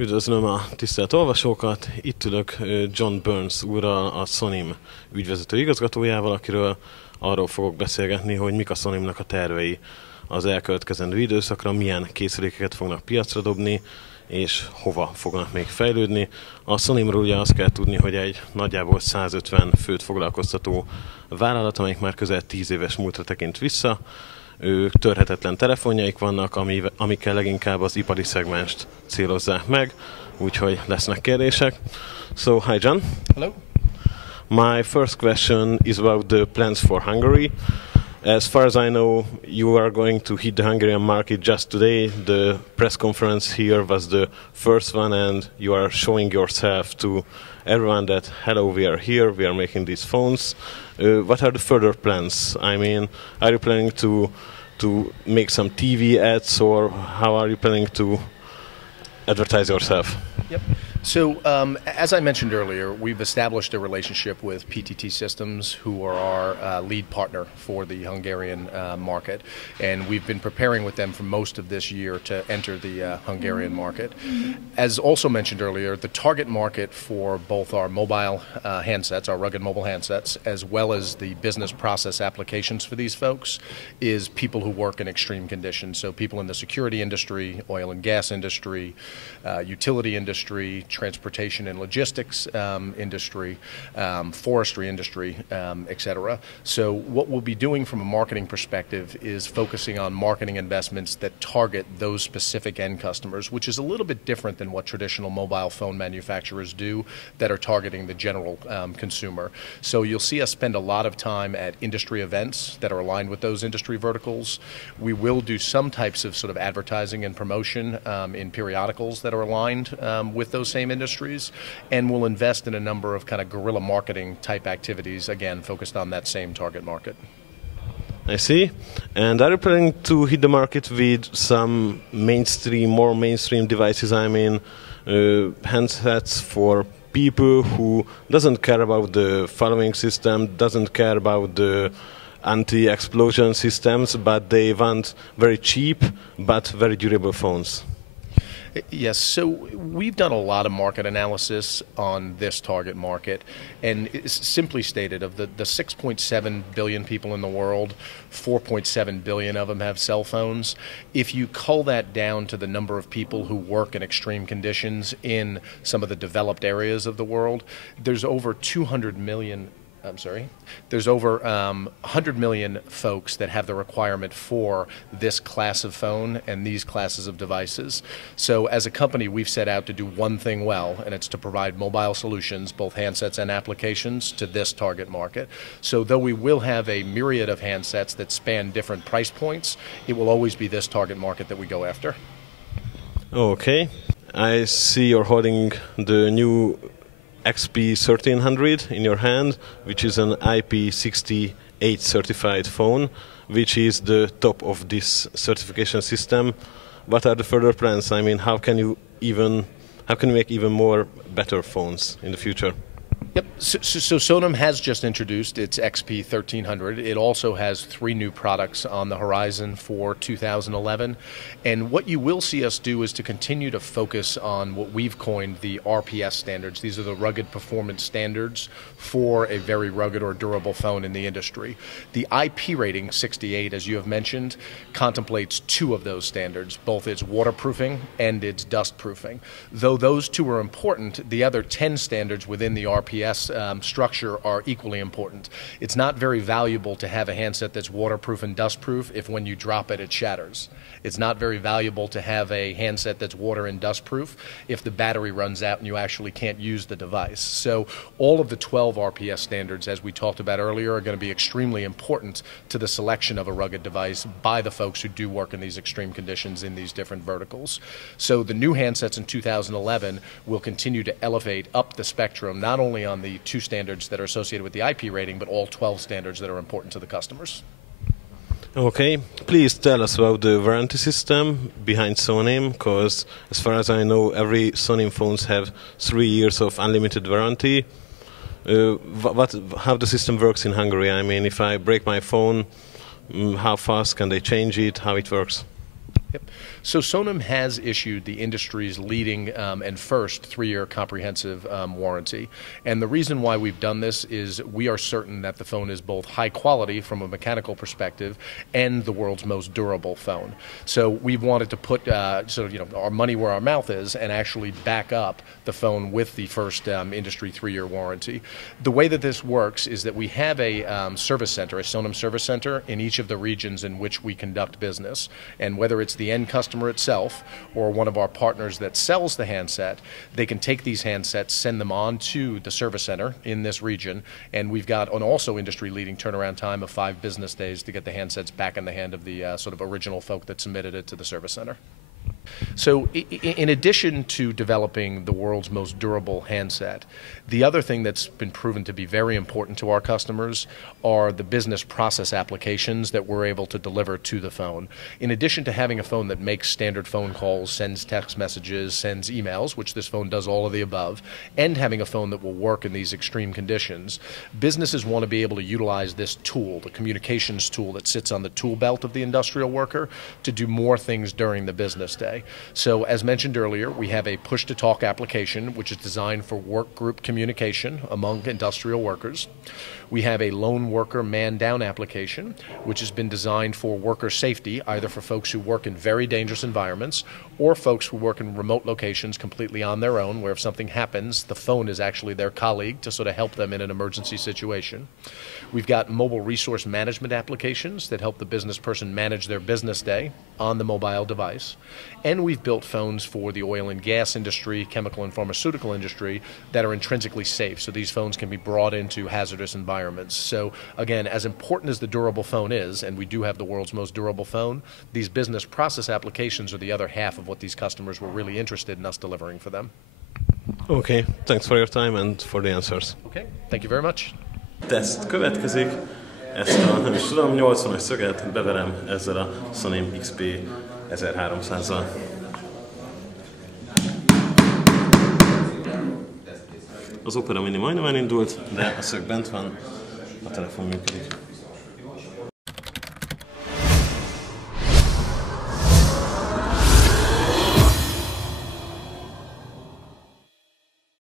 Üdvözlöm a tisztelt olvasókat! Itt ülök John Burns úrral, a Sonim ügyvezető igazgatójával, akiről arról fogok beszélgetni, hogy mik a Sonimnak a tervei az elkövetkezendő időszakra, milyen készülékeket fognak piacra dobni, és hova fognak még fejlődni. A Sonimról ugye azt kell tudni, hogy egy nagyjából 150 főt foglalkoztató vállalat, amelyik már közel 10 éves múltra tekint vissza. Ők törhetetlen telefonjaik vannak, amikkel leginkább az ipari szegmenst célozzák meg, úgyhogy lesznek kérdések. So, hi John. Hello. My first question is about the plans for Hungary. As far as I know, you are going to hit the Hungarian market just today. The press conference here was the first one, and you are showing yourself to everyone that, hello, we are here, we are making these phones. What are the further plans? I mean, are you planning to make some TV ads, or how are you planning to advertise yourself? Yep. So, as I mentioned earlier, we've established a relationship with PTT Systems, who are our lead partner for the Hungarian market, and we've been preparing with them for most of this year to enter the Hungarian market. As also mentioned earlier, the target market for both our mobile handsets, our rugged mobile handsets, as well as the business process applications for these folks, is people who work in extreme conditions. So people in the security industry, oil and gas industry, utility industry, transportation and logistics industry, forestry industry, etc. So what we'll be doing from a marketing perspective is focusing on marketing investments that target those specific end customers, which is a little bit different than what traditional mobile phone manufacturers do that are targeting the general consumer. So you'll see us spend a lot of time at industry events that are aligned with those industry verticals. We will do some types of sort of advertising and promotion in periodicals that are aligned with those same industries, and we'll invest in a number of kind of guerrilla marketing type activities, again focused on that same target market. I see. And are you planning to hit the market with some more mainstream devices? I mean, handsets for people who doesn't care about the following system, doesn't care about the anti-explosion systems, but they want very cheap but very durable phones. Yes, so we've done a lot of market analysis on this target market, and it's simply stated, of the 6.7 billion people in the world, 4.7 billion of them have cell phones. If you cull that down to the number of people who work in extreme conditions in some of the developed areas of the world, there's over 100 million folks that have the requirement for this class of phone and these classes of devices. So as a company, we've set out to do one thing well, and it's to provide mobile solutions, both handsets and applications, to this target market. So though we will have a myriad of handsets that span different price points, it will always be this target market that we go after. Okay. I see you're holding the new XP 1300 in your hand, which is an IP68 certified phone, which is the top of this certification system. What are the further plans? I mean, how can you make even more better phones in the future? Yep. So Sonim has just introduced its XP 1300. It also has 3 new products on the horizon for 2011. And what you will see us do is to continue to focus on what we've coined the RPS standards. These are the rugged performance standards for a very rugged or durable phone in the industry. The IP rating, 68, as you have mentioned, contemplates 2 of those standards, both its waterproofing and its dust proofing. Though those 2 are important, the other 10 standards within the RPS structure are equally important. It's not very valuable to have a handset that's waterproof and dustproof if when you drop it, it shatters. It's not very valuable to have a handset that's water and dustproof if the battery runs out and you actually can't use the device. So all of the 12 RPS standards, as we talked about earlier, are going to be extremely important to the selection of a rugged device by the folks who do work in these extreme conditions in these different verticals. So the new handsets in 2011 will continue to elevate up the spectrum, not only on the 2 standards that are associated with the IP rating, but all 12 standards that are important to the customers. Okay, please tell us about the warranty system behind Sonim, because as far as I know, every Sonim phones have 3 years of unlimited warranty. How the system works in Hungary? I mean, if I break my phone, how fast can they change it? How it works? Yep. So Sonim has issued the industry's leading and first 3-year comprehensive warranty. And the reason why we've done this is we are certain that the phone is both high quality from a mechanical perspective and the world's most durable phone. So we've wanted to put our money where our mouth is and actually back up the phone with the first industry 3-year warranty. The way that this works is that we have a service center, a Sonim service center, in each of the regions in which we conduct business. And whether it's the end customer itself or one of our partners that sells the handset, they can take these handsets, send them on to the service center in this region, and we've got an also industry-leading turnaround time of 5 business days to get the handsets back in the hand of the sort of original folk that submitted it to the service center. So in addition to developing the world's most durable handset, the other thing that's been proven to be very important to our customers are the business process applications that we're able to deliver to the phone. In addition to having a phone that makes standard phone calls, sends text messages, sends emails, which this phone does all of the above, and having a phone that will work in these extreme conditions, businesses want to be able to utilize this tool, the communications tool that sits on the tool belt of the industrial worker, to do more things during the business day. So as mentioned earlier, we have a push-to-talk application which is designed for work group communication among industrial workers. We have a lone worker man-down application which has been designed for worker safety, either for folks who work in very dangerous environments or folks who work in remote locations completely on their own, where if something happens, the phone is actually their colleague to sort of help them in an emergency situation. We've got mobile resource management applications that help the business person manage their business day on the mobile device. And we've built phones for the oil and gas industry, chemical and pharmaceutical industry that are intrinsically safe. So these phones can be brought into hazardous environments. So again, as important as the durable phone is, and we do have the world's most durable phone, these business process applications are the other half of what these customers were really interested in us delivering for them. Okay, thanks for your time and for the answers. Okay, thank you very much. Teszt következik. Ezt a, nem is tudom, 80-as szöget beverem ezzel a Sonim XP 1300-zal. Az Opera Mini majdnem elindult, de a szög bent van, a telefon működik.